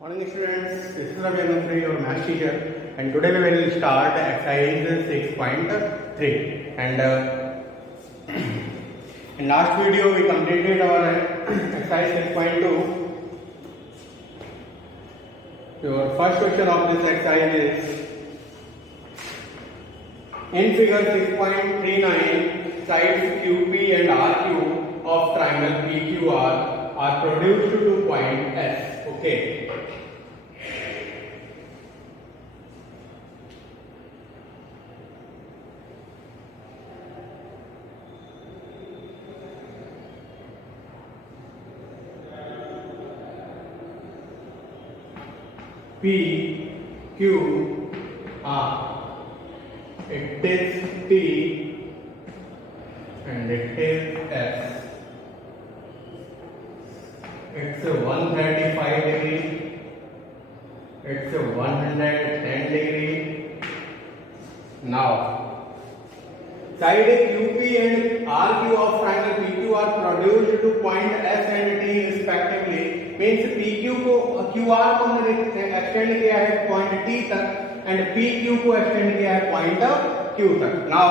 Morning students, this is Ravi Anantri, your math teacher, and today we will start exercise 6.3 and in last video we completed our exercise 6.2. Your first question of this exercise is in figure 6.39 sides QP and RQ of triangle PQR are produced to point S. Okay. P, Q, R. It is T and it is S. It's a 135 degree. It's a 110 degree. Now, side QP and RQ of triangle PQ are produced to point S and T respectively. Means PQ को QR को हमने extend किया है point T तक and PQ को extend किया है point Q तक. Now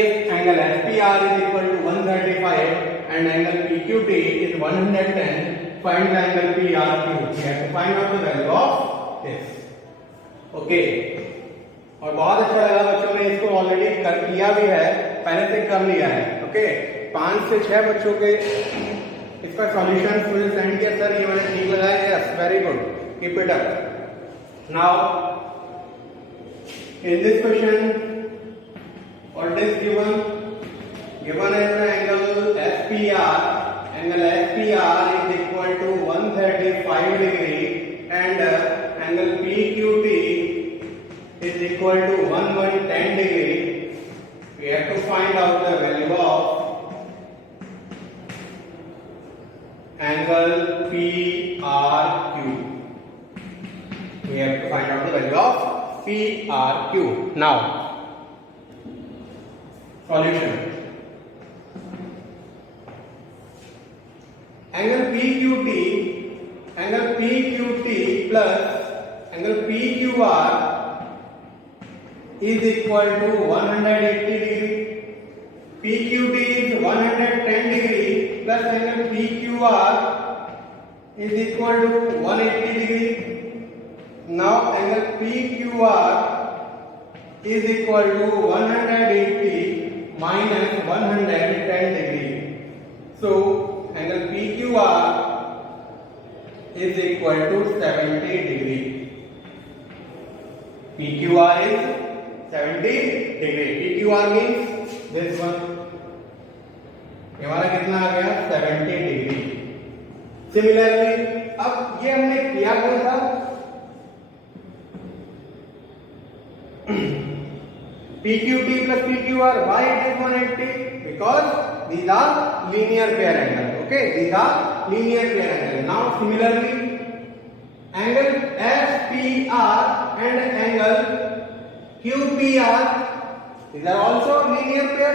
if angle SPR is equal to 135 and angle PQT is 110, find the angle PRQ. We have to find out the value of this. Okay. और बहुत अच्छा लगा बच्चों ने इसको ऑलरेडी कर किया भी है, पहले से कर लिया है. ओके 5 से 6 बच्चों के इसका सॉल्यूशन फुल सेंड किया सर, ये मैंने ठीक लगाया. Yes, very good, keep it up. Now in this question what is given is the angle SPR. Angle SPR is equal to 135 degree and angle PQT is equal to 110 degree. We have to find out the value of angle PRQ. We have to find out the value of PRQ. Now, solution. Angle PQT plus angle PQR is equal to 180 degree. PQT is 110 degree plus angle PQR is equal to 180 degree. Now angle PQR is equal to 180 minus 110 degree. So angle PQR is equal to 70 degree. PQR is 70 degree. PQR means this one. ये हमारा कितना आ गया 70 degree. Similarly अब ये हमने किया कौन था PQT plus PQR. Why it is 180? Because these are linear pair angle. Okay, these are linear pair angle. Now similarly angle SPR and angle QPR, these are also linear pair.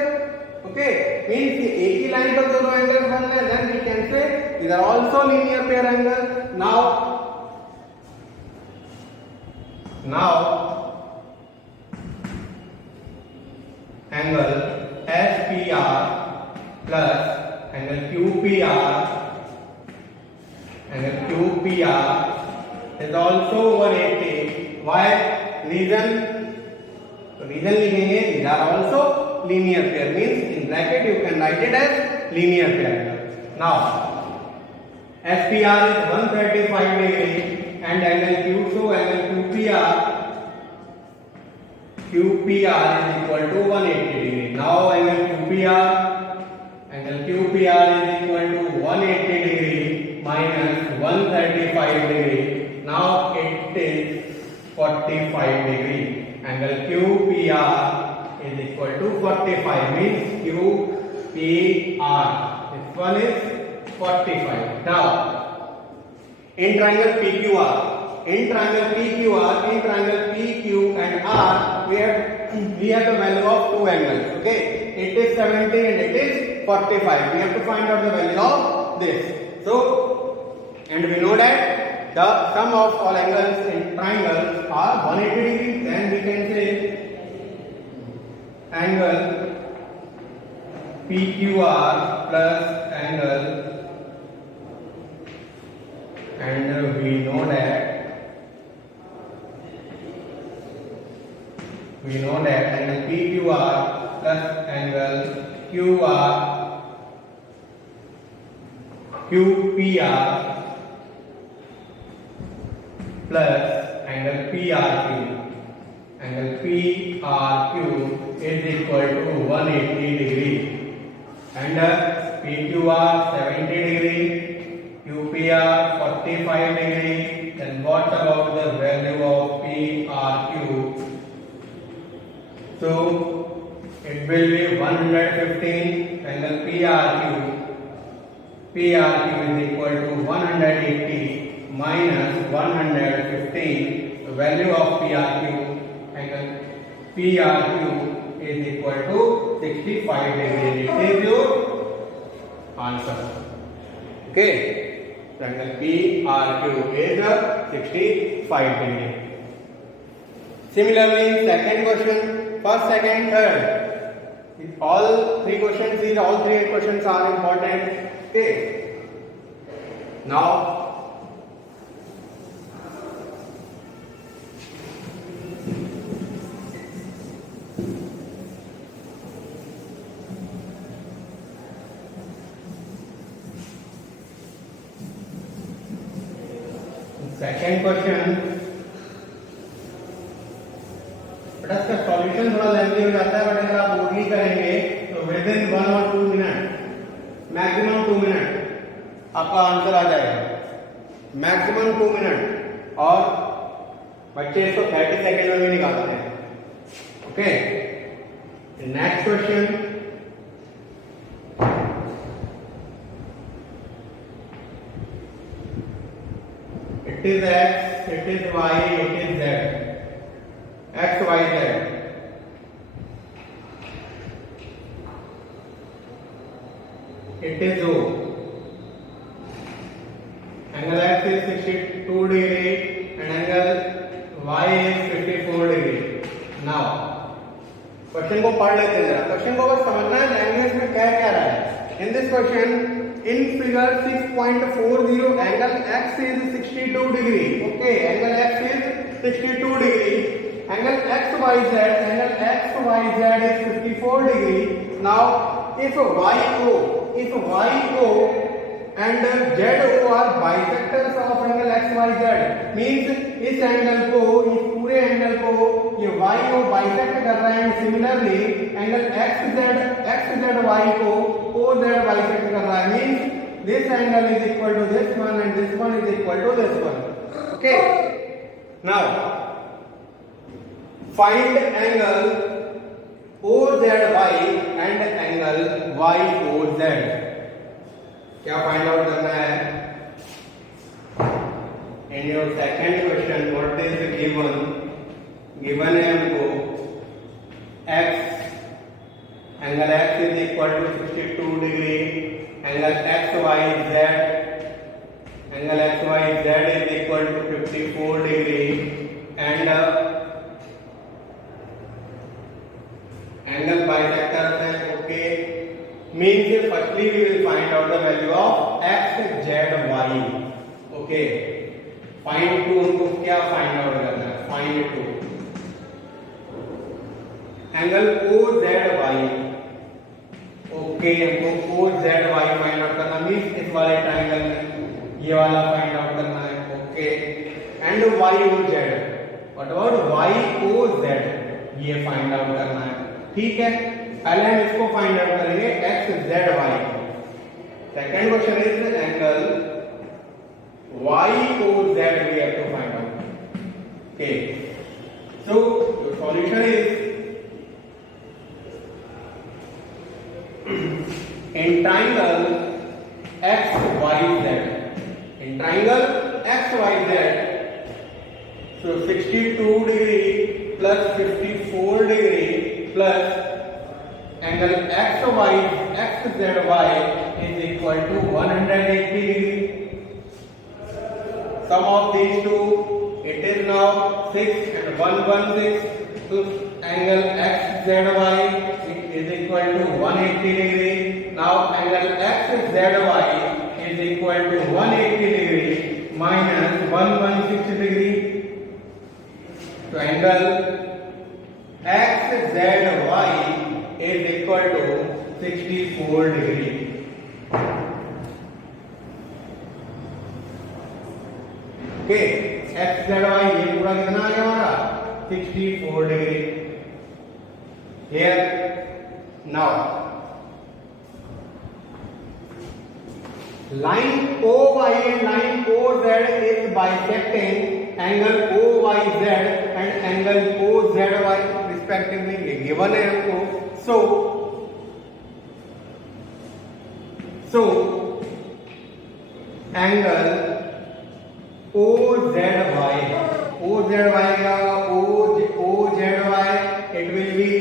Okay, means एक ही line पर दोनों angle बन रहे हैं. Then we can say these are also linear pair angle. Now angle SPR plus angle QPR is also 180. Why? Reason लिखेंगे these are also linear pair, means in bracket you can write it as linear pair. Now SPR is 135 degree and angle Q, so angle QPR is equal to 180 degree. Now angle QPR is equal to 180 degree minus 135 degree. Now it is 45 degree. Angle QPR is equal to 45, means QPR. This one is 45. Now in triangle PQR, in triangle PQ and R, we have the value of two angles. Okay, it is 70 and it is 45. We have to find out the value of this. So, and we know that the sum of all angles in triangles are 180 degree, then we can say angle PQR plus angle, and we know that angle PQR plus angle QPR plus angle PRQ. Angle PRQ is equal to 180 degree, and PQR 70 degree, QPR 45 degree. Then what about the value of PRQ? So it will be 115. Angle PRQ is equal to 180 minus 115. The value of PRQ, angle PRQ is equal to 65 degree. It is your answer. Okay, so angle PRQ is 65 degree. Similarly, second question, first, second, third. All three questions are important. Okay. Now, second question. But इसका solution थोड़ा lengthy हो जाता है, but अगर आप boldly करेंगे तो with in 1 और 2 मिनट, मैक्सिमम 2 मिनट आपका आंसर आ जाएगा, मैक्सिमम 2 मिनट, और बच्चे इसको 30 सेकेंड में भी निकालते हैं. Okay, next question. It is x, it is y, it is z. X, Y, Z. It is O. Angle X is 62 degree and angle Y is 54 degree. Now, question को पढ़ लेते हैं जरा. क्वेश्चन को बस समझना है लैंग्वेज में क्या क्या रहा है. In this question, in figure 6.40, angle X is 62 degree. Okay, angle X is 62 degree. Angle XYZ is 54 degree. Now, if YO and ZO are bisectors of angle XYZ, means इस एंगल को, इस पूरे angle को ये YO bisect कर रहा है. Similarly angle XZY को OZ बाइसेक्ट कर रहा है. Means this angle is equal to this one and this one is equal to this one. Okay, now find angle OZY and angle YOZ. क्या find out करना है? In your second question, what is given? Given है हमको x, angle x is equal to 62 degree, angle XYZ is equal to 54 degree, and angle bisectors है. Okay, means firstly we will find out the value of x, z, y. Okay, find 2 हमको क्या find out करना है? Find 2 angle OZY. Okay, हमको OZY find out करना, means इस वाले triangle में ये वाला फाइंड आउट करना है. Okay, and YOZ. What about YOZ? ये फाइंड आउट करना है. ठीक है, पहले हम इसको फाइंड आउट करेंगे XZY. Second question is angle YOZ we have to find out. Okay, so the solution is in triangle XYZ. In triangle XYZ, so 62 degree plus 54 degree plus angle XZY is equal to 180 degree. sum of these two, it is now 6 and 116. So angle XZY is equal to 180 degree. Now angle XZY is equal to 180 degree minus 116 degree. So angle XZY is equal to 64 degree. Okay, XZY ये पूरा कितना आ गया हमारा 64 degree. Here now line OY and line OZ is bisecting angle OYZ and angle OZY respectively. ये given है हमको. So angle OZY क्या OZY it will be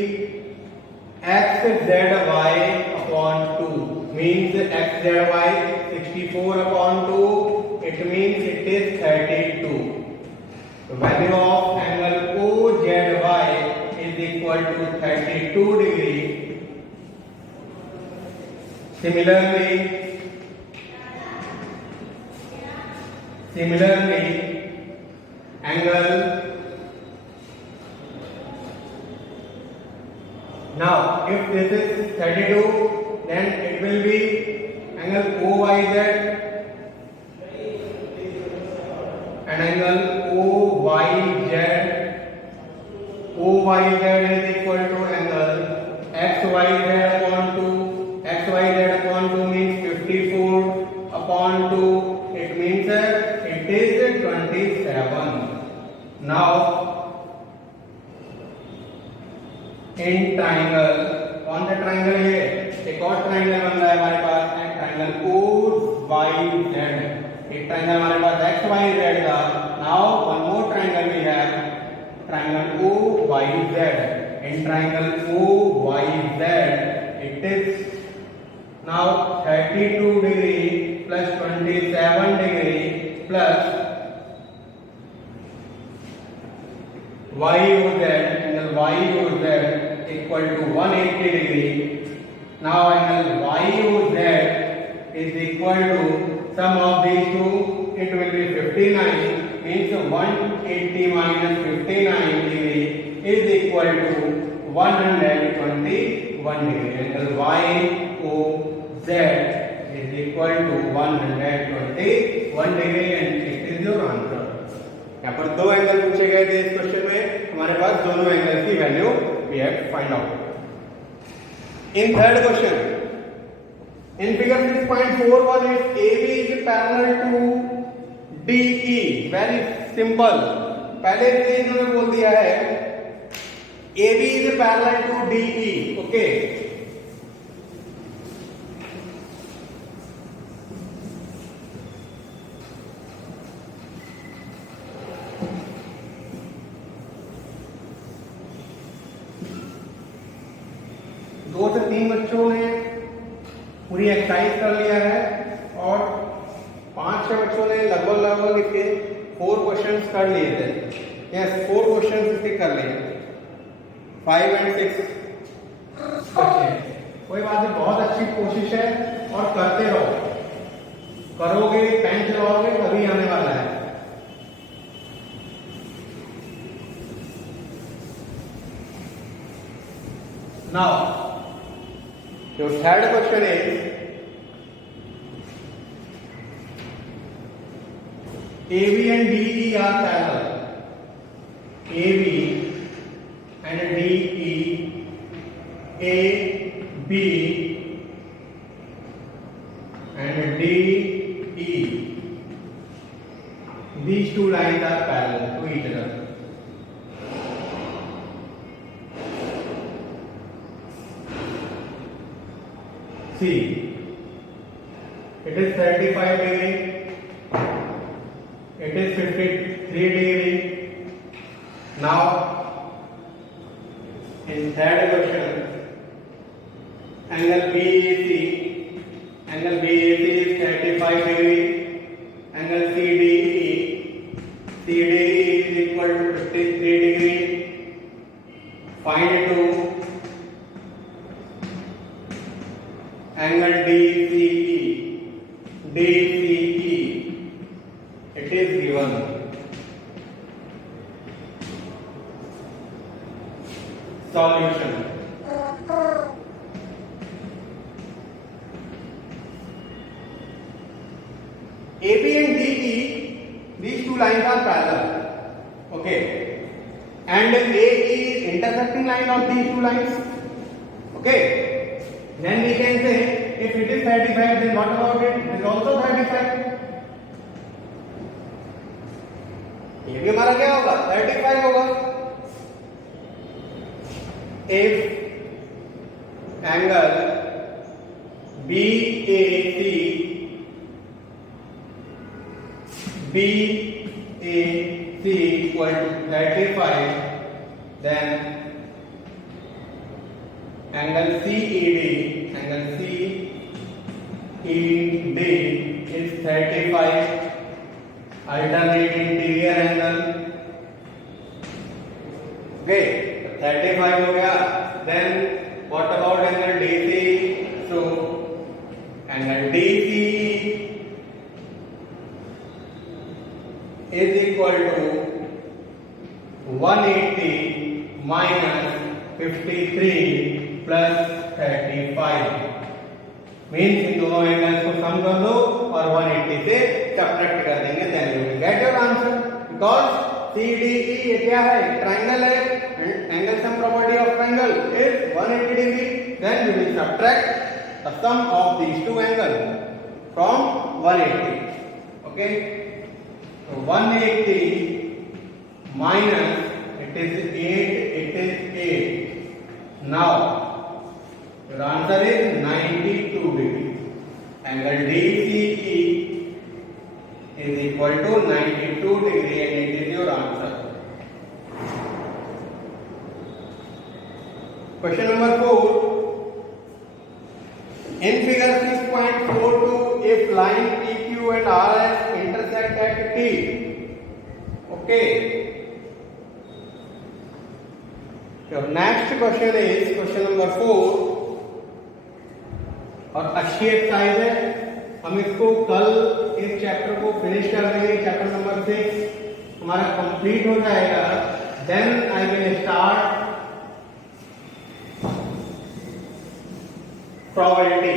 XZY upon 2 means XZY 64 upon 2 it means it is 32. The value of angle OZY is equal to 32 degree. Similarly angle, now if this is 32 then it will be angle OYZ and angle OYZ is equal to angle XYZ upon 2. XYZ upon 2 means 54 upon 2. It means it is 27. Now in triangle, कौन सा triangle है? एक और triangle बन रहा है हमारे पास, triangle OYZ. एक ट्राइंगल हमारे पास XYZ था. Now one more triangle we have, triangle OYZ. In triangle OYZ, it is now 32 degree plus 27 degree plus YOZ, angle YOZ equal to 180 degree. Now angle YOZ is equal to sum of these two, it will be 59, means 180 minus 59 degree is equal to 121 degree. Angle YOZ is equal to 121 degree and it is your answer. यहाँ पर दो angle पूछे गए थे इस question में, हमारे पास दोनों एंगल की value we have to find out. In third question, in figure 6.41 if AB is parallel to DE. Very simple, पहले से इन्होंने बोल दिया है AB is parallel to DE. Okay, दो से तीन बच्चों ने पूरी एक्सरसाइज कर लिया है और 5-6 बच्चों ने लगभग इसके 4 क्वेश्चंस कर लिए थे. यस, 4 क्वेश्चंस इसके कर लिए, 5 and 6 बच्चे. कोई बात नहीं, बहुत अच्छी कोशिश है और करते रहो. करोगे, पेन चलाओगे तभी आने वाला है. Now your third question is AB and DE are parallel. AB and DE, AB and DE, these two lines are parallel to each other. See, it is 35 degree, it is 53 degree. Now, in third question, angle BAC is 35 degree, angle CDE It is given. Solution. AB and DE, these two lines are parallel. Okay. And AE is intersecting line of these two lines. Okay. Then we can say if it is 35, then what about it? It is also 35. ये भी हमारा क्या होगा? 35 होगा. If angle BAC equal to 35, then angle CED is 35, alternate interior angle. Okay, 35 हो गया. Then what about angle DC? So angle DCE is equal to 180 minus 53 plus 35. Means in दोनों angles को सम कर दो और 180 से सब्ट्रैक्ट कर देंगे, then you will get your answer. Because CDE ये क्या है? ट्रायंगल है. Angle sum property of triangle is 180 degree. Then you will subtract the sum of these two angle from 180. Okay, so 180 minus it is 8. Now your answer is 92 degree. Angle DCE is equal to 92 degree and it is your answer. Question number 4. In figure 6.42, if line PQ and RS intersect at T. Okay. Your next question is question number 4. और अच्छी exercise है. हम इसको कल इस chapter को finish कर देंगे. चैप्टर नंबर 6 हमारा कंप्लीट हो जाएगा. Then I will start probability.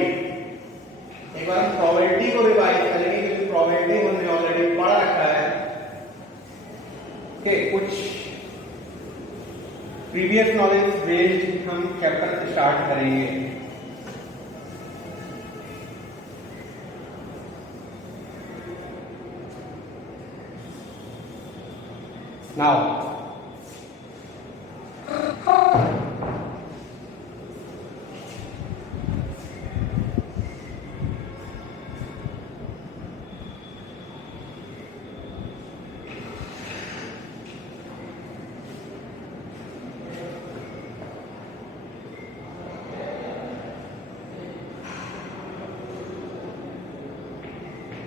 एक बार हम प्रोबेबिलिटी को रिवाइज करेंगे क्योंकि प्रोबेबिलिटी हमने ऑलरेडी पढ़ा रखा है. ओके, कुछ प्रीवियस नॉलेज बेस्ड हम चैप्टर स्टार्ट करेंगे. Now,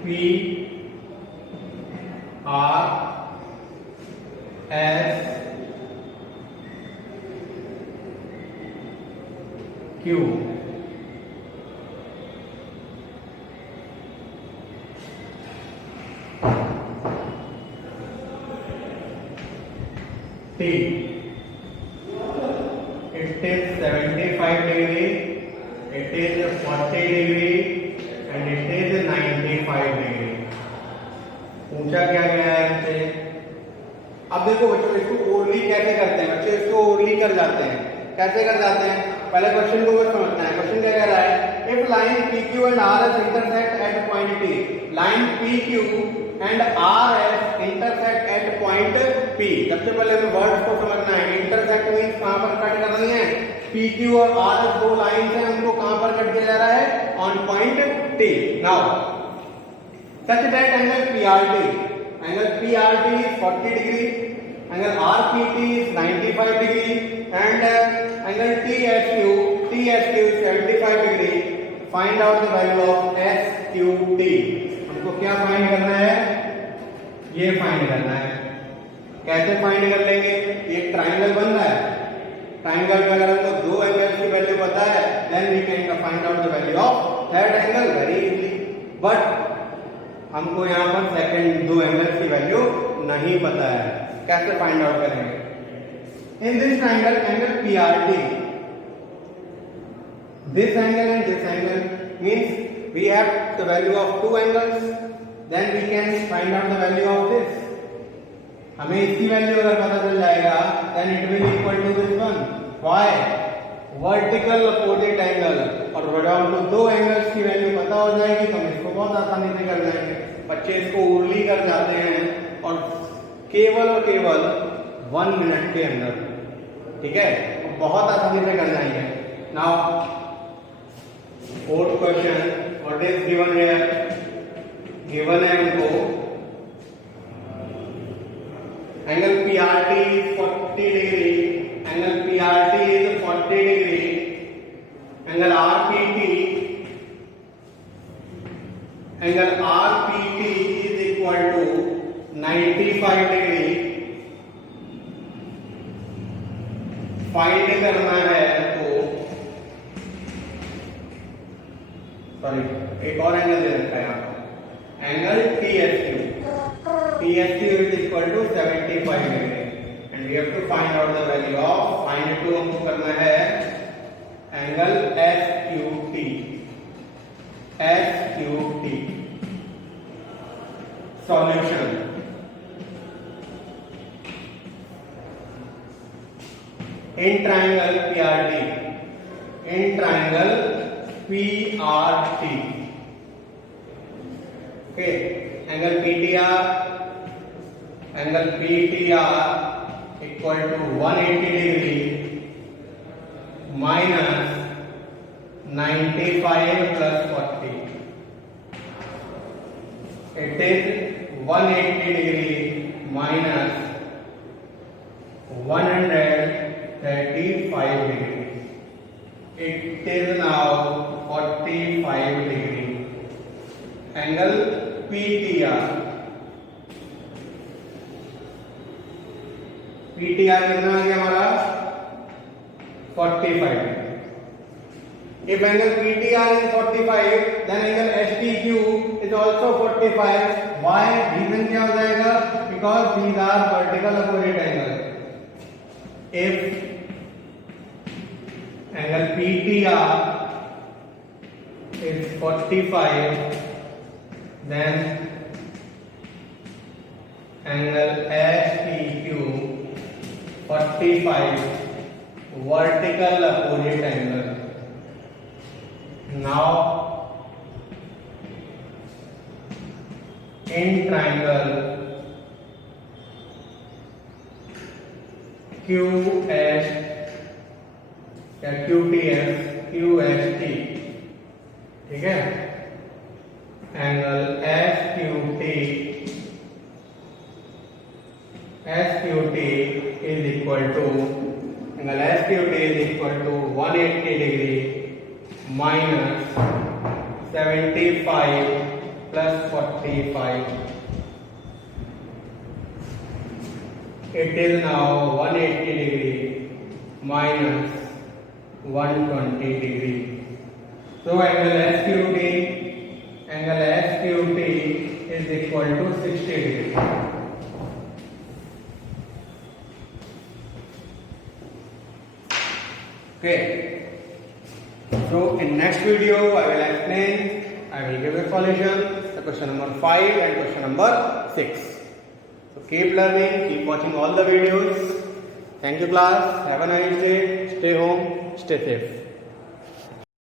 P R S Q T. It is 75 degree, it is 40 degree and it is 95 degree. पूछा क्या गया है हमसे? अब देखो बच्चों, इसको ओरली कैसे करते हैं? बच्चों इसको ओरली कर जाते हैं. कैसे कर जाते हैं? पहले क्वेश्चन को समझना है. क्वेश्चन क्या कह रहा है? If line PQ and RS intersect at point T. Line PQ and RS intersect at point P. सबसे पहले हमें वर्ड्स को समझना है. इंटरसेक्ट मींस कहां पर कट कर रही है? PQ और RS दो लाइंस हैं, उनको कहां पर कट किया जा रहा है? On point T. Now such that angle PRT is 40 degree, angle RPT is 95 degree and angle TSQ is 75 degree. Find out the value of SQT. हमको क्या फाइंड करना है? ये फाइंड करना है. कैसे फाइंड कर लेंगे? एक ट्राइंगल बन रहा है. ट्राइंगल में अगर हमको दो एंगल्स की वैल्यू पता है, then we can find out the value of that angle very easily. But हमको यहाँ पर सेकंड दो एंगल्स की वैल्यू नहीं पता है, कैसे फाइंड आउट करेंगे? In this triangle angle PRT, this angle and this angle means we have the value of two angles, then we can find out the value of this. हमें इसकी value अगर पता चल जाएगा then it will equal to this one. Why? Vertical opposite angle, और जब हमको दो एंगल्स की वैल्यू पता हो जाएगी तो हम इसको बहुत आसानी से कर जाएंगे। बच्चे इसको उर्ली कर जाते हैं और केवल 1 मिनट के अंदर, ठीक है, बहुत आसानी से कर जाएंगे। Now fourth question, what is given here? Given है हमको angle PRT is 40 degree, angle PRT is 40 degree, angle RPT is equal to 95 degree। Find करना है तो सॉरी एक और एंगल दे रखा है यहाँ पर, angle TSQ is equal to 75 degree and we have to find out the value of, find to हमको करना है angle SQT। Solution, in triangle PRT, okay, angle PTR equal to 180 degree minus 95 plus 40, it is 180 degree minus 135 degree, it is now 45 degree। Angle PTR कितना आ गया हमारा 45। If angle PTR is 45, then angle STQ is also 45। Why? Reason क्या हो जाएगा? Because these are vertical opposite angles। If angle PTR is 45, then angle STQ 45 vertical opposite angle। Now in triangle QST, ठीक है, angle SQT is equal to 180 degree minus 75 plus 45, it is now 180 degree minus 120 degree। So angle SQT is equal to 60 degree। Okay, so in next video I will explain, I will give a solution, the question number 5 and question number 6. So keep learning, keep watching all the videos. Thank you class, have a nice day, stay home, stay safe.